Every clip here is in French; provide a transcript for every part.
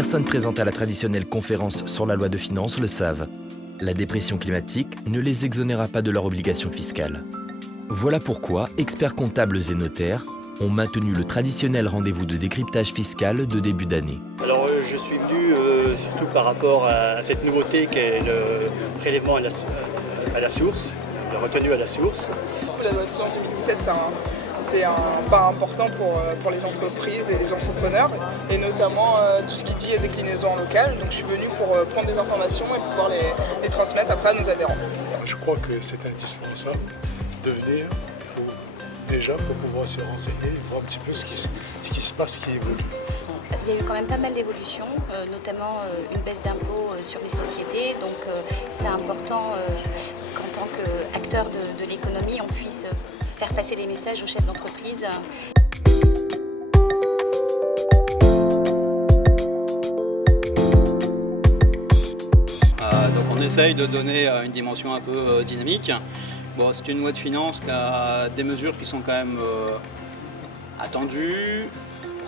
personnes présentes à la traditionnelle conférence sur la loi de finances le savent. La dépression climatique ne les exonérera pas de leurs obligations fiscales. Voilà pourquoi experts comptables et notaires ont maintenu le traditionnel rendez-vous de décryptage fiscal de début d'année. Alors je suis venu surtout par rapport à cette nouveauté qu'est le prélèvement à la source, la retenue à la source. La loi de finances 2017, c'est un pas important pour les entreprises et les entrepreneurs, et notamment tout ce qui dit déclinaison en local. Donc je suis venu pour prendre des informations et pouvoir les transmettre après à nos adhérents. Je crois que c'est indispensable de venir déjà pour pouvoir se renseigner, voir un petit peu ce qui se passe, ce qui évolue. Il y a eu quand même pas mal d'évolutions, notamment une baisse d'impôts sur les sociétés. Donc c'est important qu'en tant qu'acteur de l'économie, on puisse faire passer les messages aux chefs d'entreprise. Donc on essaye de donner une dimension un peu dynamique. Bon, c'est une loi de finances qui a des mesures qui sont quand même attendues,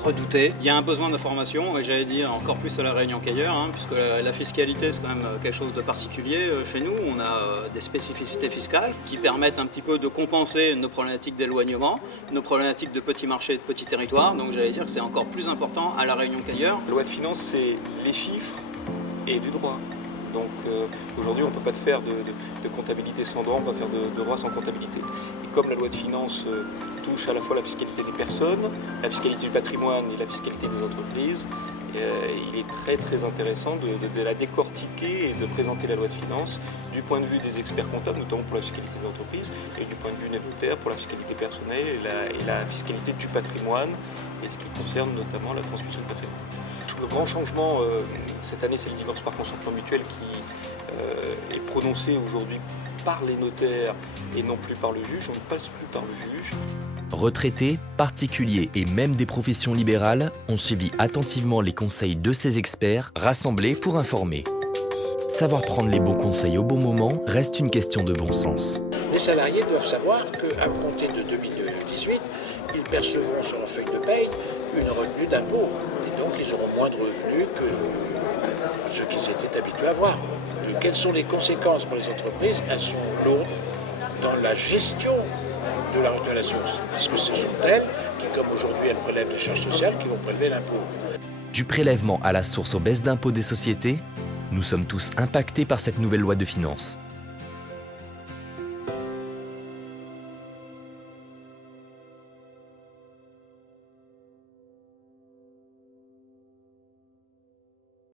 redoutées. Il y a un besoin d'information, et j'allais dire encore plus à La Réunion qu'ailleurs, puisque la fiscalité c'est quand même quelque chose de particulier chez nous. On a des spécificités fiscales qui permettent un petit peu de compenser nos problématiques d'éloignement, nos problématiques de petits marchés, de petits territoires. Donc j'allais dire que c'est encore plus important à La Réunion qu'ailleurs. La loi de finances, c'est les chiffres et du droit. Donc aujourd'hui, on ne peut pas faire de comptabilité sans droit, on ne peut pas faire de droit sans comptabilité. Et comme la loi de finances touche à la fois la fiscalité des personnes, la fiscalité du patrimoine et la fiscalité des entreprises, il est très très intéressant de la décortiquer et de présenter la loi de finances du point de vue des experts comptables, notamment pour la fiscalité des entreprises, et du point de vue des notaires pour la fiscalité personnelle et la fiscalité du patrimoine, et ce qui concerne notamment la transmission de patrimoine. Le grand changement cette année, c'est le divorce par consentement mutuel qui est prononcé aujourd'hui par les notaires et non plus par le juge. On ne passe plus par le juge. Retraités, particuliers et même des professions libérales ont suivi attentivement les conseils de ces experts rassemblés pour informer. Savoir prendre les bons conseils au bon moment reste une question de bon sens. Les salariés doivent savoir qu'à compter de 2018, ils percevront sur leur feuille de paye une retenue d'impôt. Et donc, ils auront moins de revenus que ce qu'ils étaient habitués à voir. Quelles sont les conséquences pour les entreprises? Elles sont lourdes dans la gestion de la retenue à la source. Parce que ce sont elles qui, comme aujourd'hui, elles prélèvent les charges sociales, qui vont prélever l'impôt. Du prélèvement à la source aux baisses d'impôts des sociétés, nous sommes tous impactés par cette nouvelle loi de finances.